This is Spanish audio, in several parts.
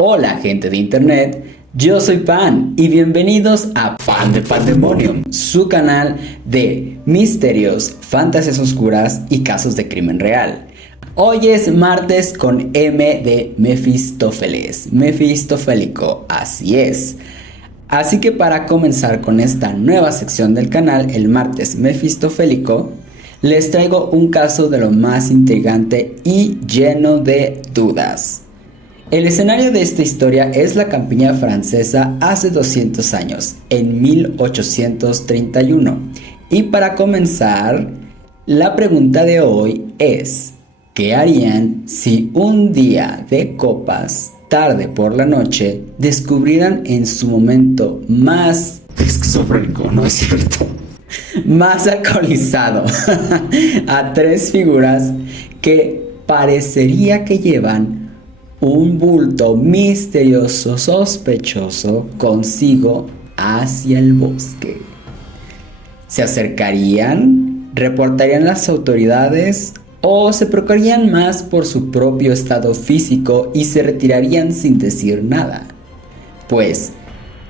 Hola gente de internet, yo soy Pan y bienvenidos a Pan de Pandemonium, su canal de misterios, fantasías oscuras y casos de crimen real. Hoy es martes con M de Mefistófeles, Mefistofélico, así es. Así que para comenzar con esta nueva sección del canal, el martes Mefistofélico, les traigo un caso de lo más intrigante y lleno de dudas. El escenario de esta historia es la campiña francesa hace 200 años, en 1831. Y para comenzar, la pregunta de hoy es, ¿qué harían si un día de copas, tarde por la noche, descubrieran en su momento más esquizofrénico, no es cierto, más alcoholizado a tres figuras que parecería que llevan un bulto misterioso sospechoso consigo hacia el bosque? ¿Se acercarían? ¿Reportarían las autoridades? ¿O se preocuparían más por su propio estado físico y se retirarían sin decir nada? Pues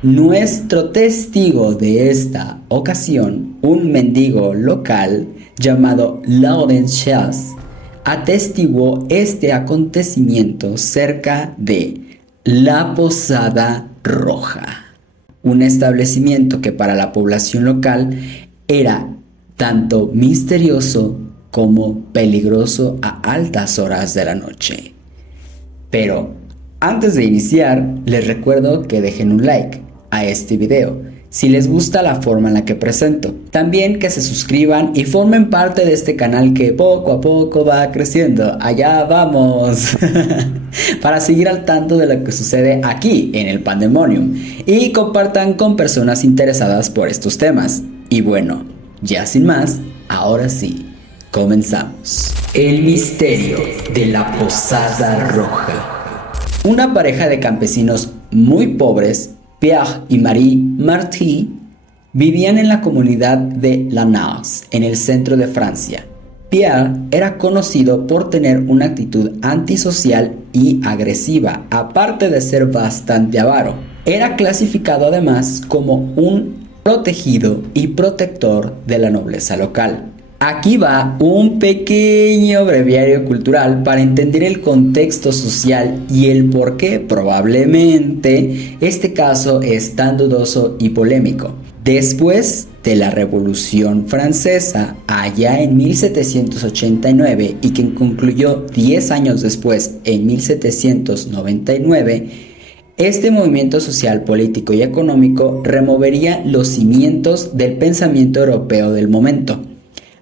nuestro testigo de esta ocasión, un mendigo local llamado Laurent Chas, atestiguó este acontecimiento cerca de La Posada Roja, un establecimiento que para la población local era tanto misterioso como peligroso a altas horas de la noche. Pero antes de iniciar, les recuerdo que dejen un like a este video si les gusta la forma en la que presento. También que se suscriban y formen parte de este canal que poco a poco va creciendo. ¡Allá vamos! Para seguir al tanto de lo que sucede aquí en el Pandemonium. Y compartan con personas interesadas por estos temas. Y bueno, ya sin más, ahora sí, comenzamos. El misterio de la Posada Roja. Una pareja de campesinos muy pobres, Pierre y Marie Marty, vivían en la comunidad de Lanars, en el centro de Francia. Pierre era conocido por tener una actitud antisocial y agresiva, aparte de ser bastante avaro. Era clasificado además como un protegido y protector de la nobleza local. Aquí va un pequeño breviario cultural para entender el contexto social y el por qué probablemente este caso es tan dudoso y polémico. Después de la Revolución Francesa, allá en 1789 y que concluyó 10 años después, en 1799, este movimiento social, político y económico removería los cimientos del pensamiento europeo del momento.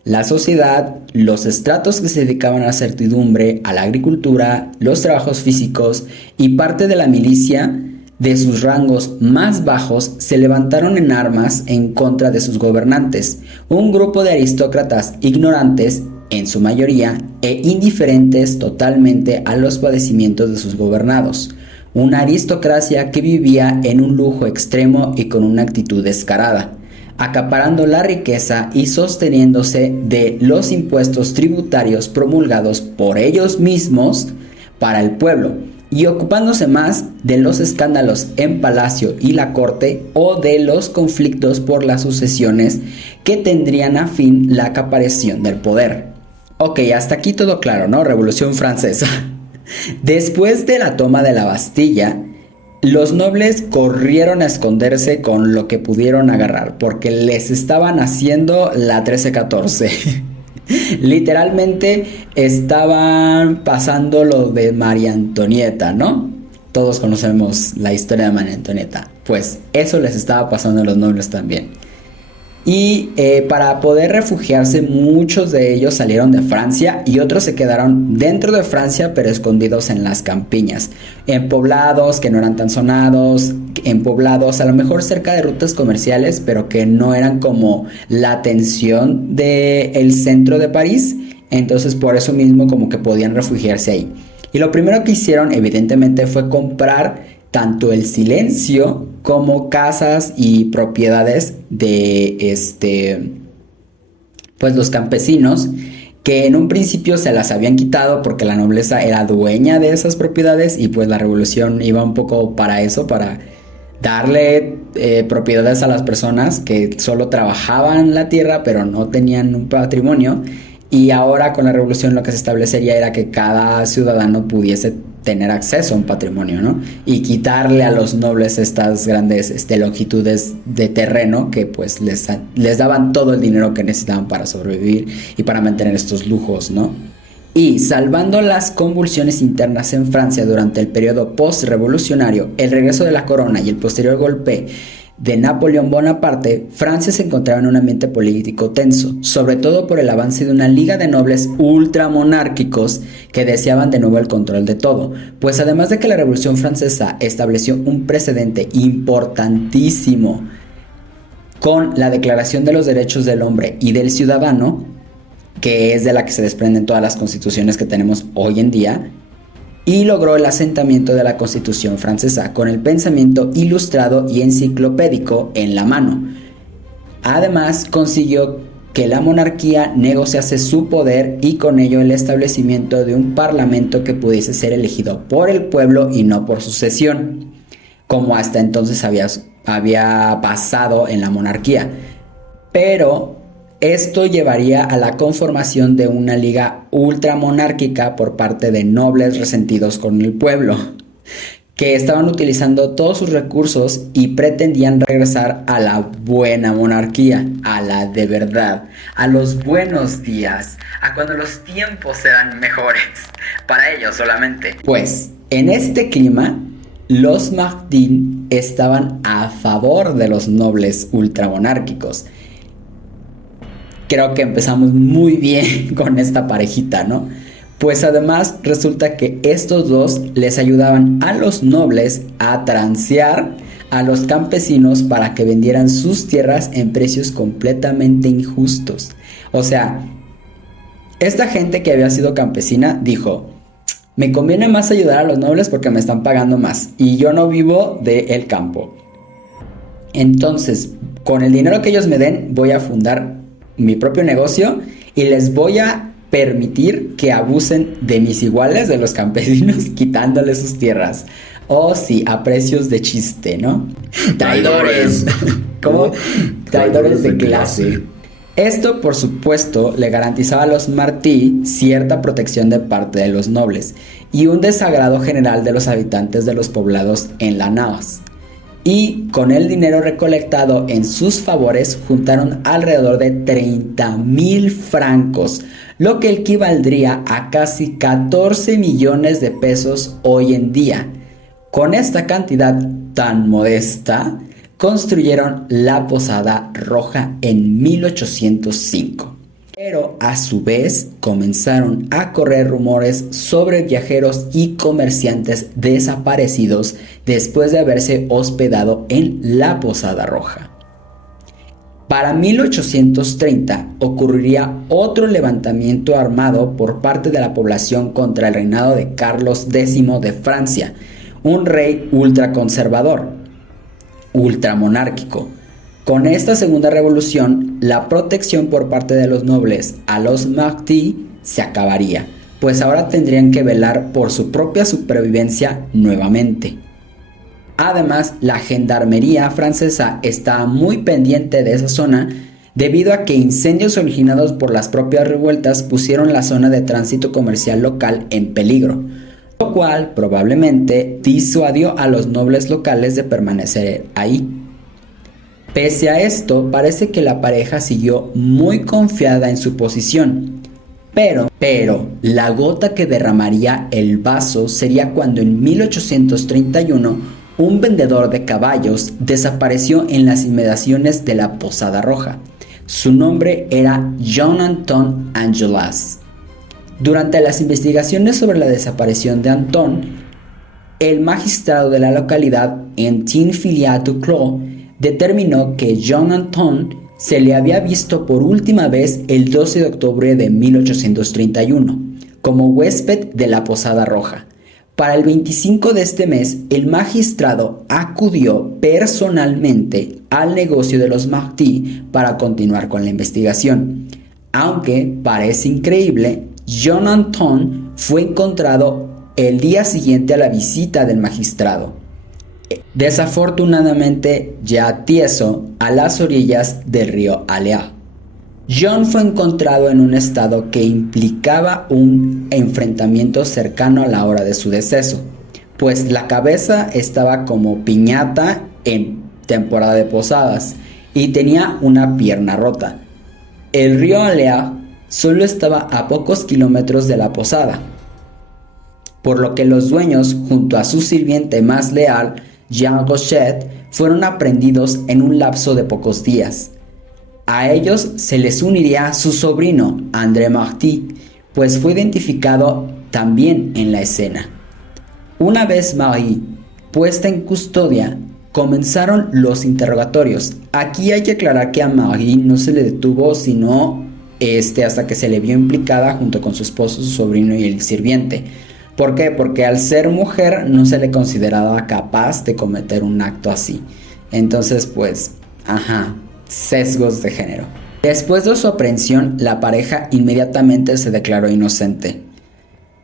La sociedad, los estratos que se dedicaban a la servidumbre, a la agricultura, los trabajos físicos y parte de la milicia de sus rangos más bajos se levantaron en armas en contra de sus gobernantes, un grupo de aristócratas ignorantes, en su mayoría, e indiferentes totalmente a los padecimientos de sus gobernados. Una aristocracia que vivía en un lujo extremo y con una actitud descarada, acaparando la riqueza y sosteniéndose de los impuestos tributarios promulgados por ellos mismos para el pueblo y ocupándose más de los escándalos en palacio y la corte o de los conflictos por las sucesiones que tendrían a fin la acaparación del poder. Ok, hasta aquí todo claro, ¿no? Revolución Francesa. Después de la toma de la Bastilla, los nobles corrieron a esconderse con lo que pudieron agarrar, porque les estaban haciendo la 13-14. Literalmente estaban pasando lo de María Antonieta, ¿no? Todos conocemos la historia de María Antonieta. Pues eso les estaba pasando a los nobles también. Y para poder refugiarse, muchos de ellos salieron de Francia y otros se quedaron dentro de Francia, pero escondidos en las campiñas, en poblados que no eran tan sonados, en poblados a lo mejor cerca de rutas comerciales, pero que no eran como la atención del centro de París. Entonces por eso mismo como que podían refugiarse ahí. Y lo primero que hicieron evidentemente fue comprar tanto el silencio como casas y propiedades de pues los campesinos que en un principio se las habían quitado porque la nobleza era dueña de esas propiedades y pues la revolución iba un poco para eso, para darle propiedades a las personas que solo trabajaban la tierra pero no tenían un patrimonio. Y ahora con la revolución lo que se establecería era que cada ciudadano pudiese tener acceso a un patrimonio, ¿no? Y quitarle a los nobles estas grandes longitudes de terreno que pues les daban todo el dinero que necesitaban para sobrevivir y para mantener estos lujos, ¿no? Y salvando las convulsiones internas en Francia durante el periodo post-revolucionario, el regreso de la corona y el posterior golpe de Napoleón Bonaparte, Francia se encontraba en un ambiente político tenso, sobre todo por el avance de una liga de nobles ultramonárquicos que deseaban de nuevo el control de todo, pues además de que la Revolución Francesa estableció un precedente importantísimo con la Declaración de los Derechos del Hombre y del Ciudadano, que es de la que se desprenden todas las constituciones que tenemos hoy en día, y logró el asentamiento de la Constitución francesa con el pensamiento ilustrado y enciclopédico en la mano. Además, consiguió que la monarquía negociase su poder y con ello el establecimiento de un parlamento que pudiese ser elegido por el pueblo y no por sucesión, como hasta entonces había pasado en la monarquía. Pero esto llevaría a la conformación de una liga ultramonárquica por parte de nobles resentidos con el pueblo, que estaban utilizando todos sus recursos y pretendían regresar a la buena monarquía, a la de verdad, a los buenos días, a cuando los tiempos eran mejores, para ellos solamente. Pues, en este clima, los Martin estaban a favor de los nobles ultramonárquicos. Creo que empezamos muy bien con esta parejita, ¿no? Pues además resulta que estos dos les ayudaban a los nobles a transear a los campesinos para que vendieran sus tierras en precios completamente injustos. O sea, esta gente que había sido campesina dijo: me conviene más ayudar a los nobles porque me están pagando más y yo no vivo del campo. Entonces, con el dinero que ellos me den, voy a fundar mi propio negocio y les voy a permitir que abusen de mis iguales, de los campesinos, quitándoles sus tierras. Oh, sí, a precios de chiste, ¿no? Traidores. ¿Cómo? Traidores de clase. Esto, por supuesto, le garantizaba a los Martí cierta protección de parte de los nobles y un desagrado general de los habitantes de los poblados en la naos. Y con el dinero recolectado en sus favores juntaron alrededor de 30,000 francos, lo que equivaldría a casi 14 millones de pesos hoy en día. Con esta cantidad tan modesta, construyeron la Posada Roja en 1805. Pero a su vez comenzaron a correr rumores sobre viajeros y comerciantes desaparecidos después de haberse hospedado en la Posada Roja. Para 1830 ocurriría otro levantamiento armado por parte de la población contra el reinado de Carlos X de Francia, un rey ultraconservador, ultramonárquico. Con esta segunda revolución, la protección por parte de los nobles a los Martí se acabaría, pues ahora tendrían que velar por su propia supervivencia nuevamente. Además, la gendarmería francesa estaba muy pendiente de esa zona debido a que incendios originados por las propias revueltas pusieron la zona de tránsito comercial local en peligro, lo cual probablemente disuadió a los nobles locales de permanecer ahí. Pese a esto, parece que la pareja siguió muy confiada en su posición, pero la gota que derramaría el vaso sería cuando en 1831 un vendedor de caballos desapareció en las inmediaciones de la Posada Roja. Su nombre era Jean-Antoine Angelas. Durante las investigaciones sobre la desaparición de Anton, el magistrado de la localidad, Étienne Filliat-Duclos, determinó que Jean-Antoine se le había visto por última vez el 12 de octubre de 1831 como huésped de la Posada Roja. Para el 25 de este mes, el magistrado acudió personalmente al negocio de los Martí para continuar con la investigación. Aunque parece increíble, Jean Anton fue encontrado el día siguiente a la visita del magistrado, desafortunadamente ya tieso a las orillas del río Alea. John fue encontrado en un estado que implicaba un enfrentamiento cercano a la hora de su deceso, pues la cabeza estaba como piñata en temporada de posadas y tenía una pierna rota. El río Alea solo estaba a pocos kilómetros de la posada, por lo que los dueños, junto a su sirviente más leal, Jean Rochet, fueron aprehendidos en un lapso de pocos días. A ellos se les uniría su sobrino, André Marty, pues fue identificado también en la escena. Una vez Marie puesta en custodia, comenzaron los interrogatorios. Aquí hay que aclarar que a Marie no se le detuvo sino hasta que se le vio implicada junto con su esposo, su sobrino y el sirviente. ¿Por qué? Porque al ser mujer no se le consideraba capaz de cometer un acto así. Entonces, pues, sesgos de género. Después de su aprehensión, la pareja inmediatamente se declaró inocente.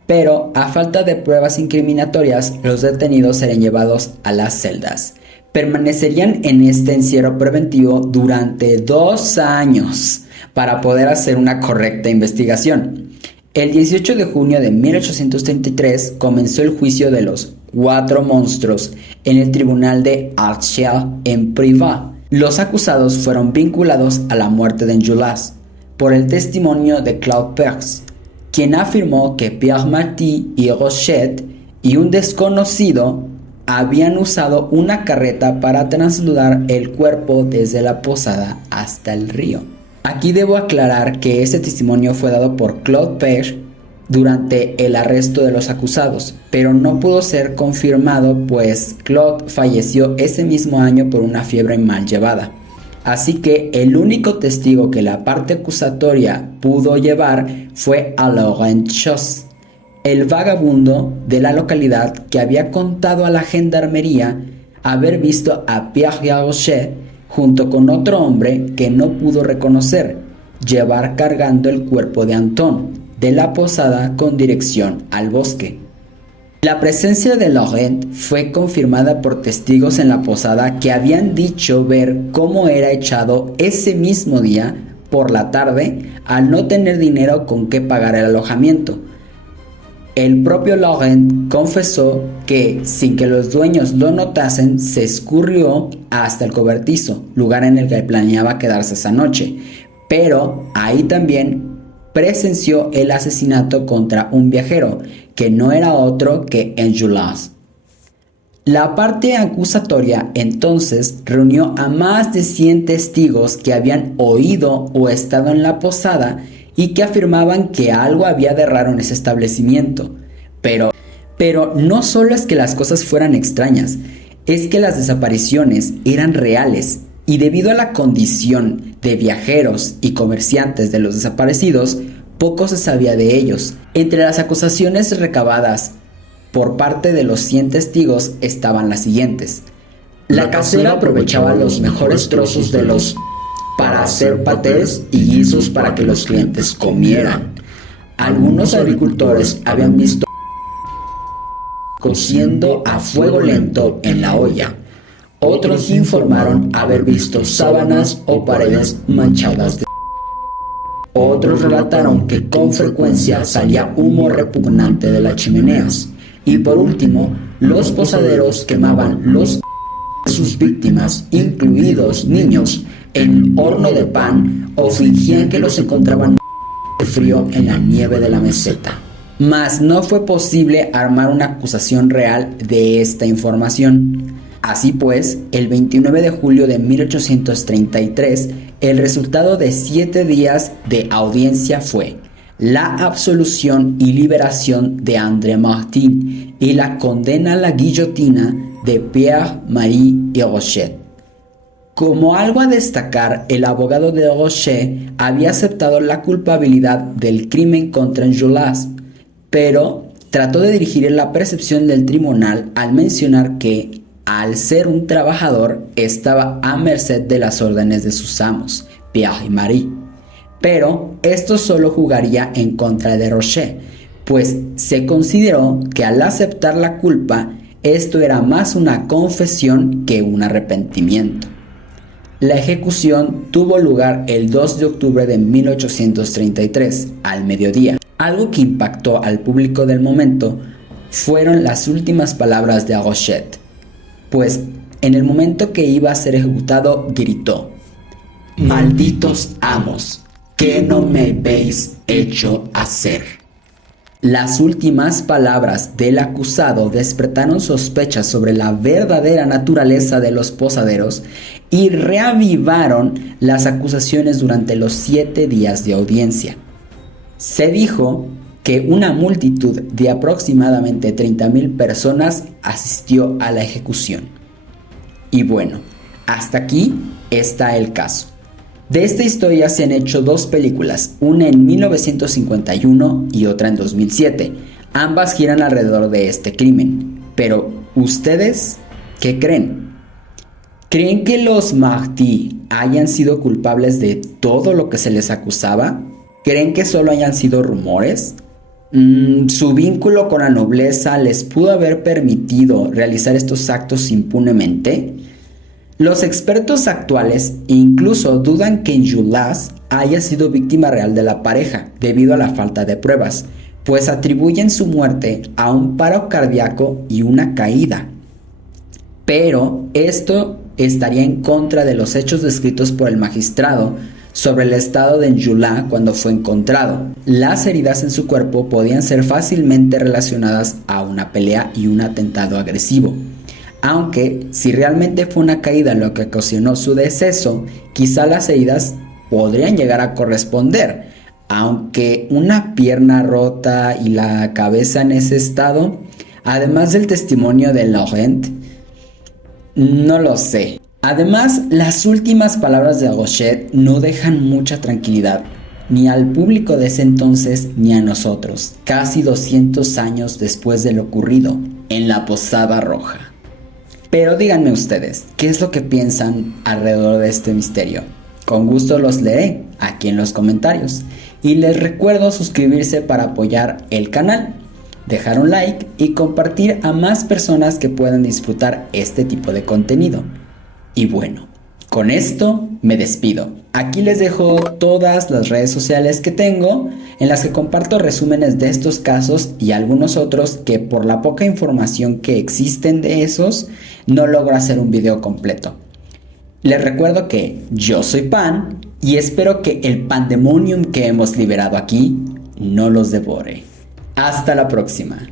Pero, a falta de pruebas incriminatorias, los detenidos serían llevados a las celdas. Permanecerían en este encierro preventivo durante 2 años para poder hacer una correcta investigación. El 18 de junio de 1833 comenzó el juicio de los 4 monstruos en el tribunal de Arches en Privas. Los acusados fueron vinculados a la muerte de Enjolras por el testimonio de Claude Perx, quien afirmó que Pierre Marty y Rochet y un desconocido habían usado una carreta para trasladar el cuerpo desde la posada hasta el río. Aquí debo aclarar que este testimonio fue dado por Claude Perx durante el arresto de los acusados, pero no pudo ser confirmado pues Claude falleció ese mismo año por una fiebre mal llevada. Así que el único testigo que la parte acusatoria pudo llevar fue a Laurent Chos, el vagabundo de la localidad que había contado a la gendarmería haber visto a Pierre Rochet junto con otro hombre que no pudo reconocer, llevar cargando el cuerpo de Anton de la posada con dirección al bosque. La presencia de Laurent fue confirmada por testigos en la posada que habían dicho ver cómo era echado ese mismo día por la tarde al no tener dinero con qué pagar el alojamiento. El propio Laurent confesó que, sin que los dueños lo notasen, se escurrió hasta el cobertizo, lugar en el que planeaba quedarse esa noche, pero ahí también presenció el asesinato contra un viajero, que no era otro que Enjolras. La parte acusatoria entonces reunió a más de 100 testigos que habían oído o estado en la posada y que afirmaban que algo había de raro en ese establecimiento. Pero no solo es que las cosas fueran extrañas, es que las desapariciones eran reales y debido a la condición de viajeros y comerciantes de los desaparecidos, poco se sabía de ellos. Entre las acusaciones recabadas por parte de los 100 testigos estaban las siguientes. La casera aprovechaba los mejores trozos de los para hacer patés y guisos para que los clientes comieran. Algunos agricultores habían visto cociendo a fuego lento en la olla. Otros informaron haber visto sábanas o paredes manchadas de. Otros relataron que con frecuencia salía humo repugnante de las chimeneas. Y por último, los posaderos quemaban los de sus víctimas, incluidos niños, en horno de pan o fingían que los encontraban de frío en la nieve de la meseta. Mas no fue posible armar una acusación real de esta información. Así pues, el 29 de julio de 1833, el resultado de 7 días de audiencia fue la absolución y liberación de André Marty y la condena a la guillotina de Pierre, Marie y Rochet. Como algo a destacar, el abogado de Rochet había aceptado la culpabilidad del crimen contra Enjolras, pero trató de dirigir la percepción del tribunal al mencionar que, al ser un trabajador, estaba a merced de las órdenes de sus amos, Pierre y Marie. Pero esto solo jugaría en contra de Roche, pues se consideró que al aceptar la culpa, esto era más una confesión que un arrepentimiento. La ejecución tuvo lugar el 2 de octubre de 1833, al mediodía. Algo que impactó al público del momento fueron las últimas palabras de Rochet, pues en el momento que iba a ser ejecutado gritó: «Malditos amos, ¿qué no me habéis hecho hacer?». Las últimas palabras del acusado despertaron sospechas sobre la verdadera naturaleza de los posaderos y reavivaron las acusaciones durante los 7 días de audiencia. Se dijo que una multitud de aproximadamente 30,000 personas asistió a la ejecución. Y bueno, hasta aquí está el caso. De esta historia se han hecho 2 películas, una en 1951 y otra en 2007. Ambas giran alrededor de este crimen. Pero, ¿ustedes qué creen? ¿Creen que los Mahdi hayan sido culpables de todo lo que se les acusaba? ¿Creen que solo hayan sido rumores? ¿Su vínculo con la nobleza les pudo haber permitido realizar estos actos impunemente? Los expertos actuales incluso dudan que Enjolras haya sido víctima real de la pareja debido a la falta de pruebas, pues atribuyen su muerte a un paro cardíaco y una caída. Pero esto estaría en contra de los hechos descritos por el magistrado sobre el estado de Enjolras cuando fue encontrado. Las heridas en su cuerpo podían ser fácilmente relacionadas a una pelea y un atentado agresivo. Aunque, si realmente fue una caída lo que ocasionó su deceso, quizá las heridas podrían llegar a corresponder. Aunque una pierna rota y la cabeza en ese estado, además del testimonio de Laurent, no lo sé. Además, las últimas palabras de Rochet no dejan mucha tranquilidad, ni al público de ese entonces ni a nosotros, casi 200 años después de lo ocurrido en la Posada Roja. Pero díganme ustedes, ¿qué es lo que piensan alrededor de este misterio? Con gusto los leeré aquí en los comentarios. Y les recuerdo suscribirse para apoyar el canal, dejar un like y compartir a más personas que puedan disfrutar este tipo de contenido. Y bueno, con esto me despido. Aquí les dejo todas las redes sociales que tengo en las que comparto resúmenes de estos casos y algunos otros que por la poca información que existen de esos no logro hacer un video completo. Les recuerdo que yo soy Pan y espero que el pandemonium que hemos liberado aquí no los devore. Hasta la próxima.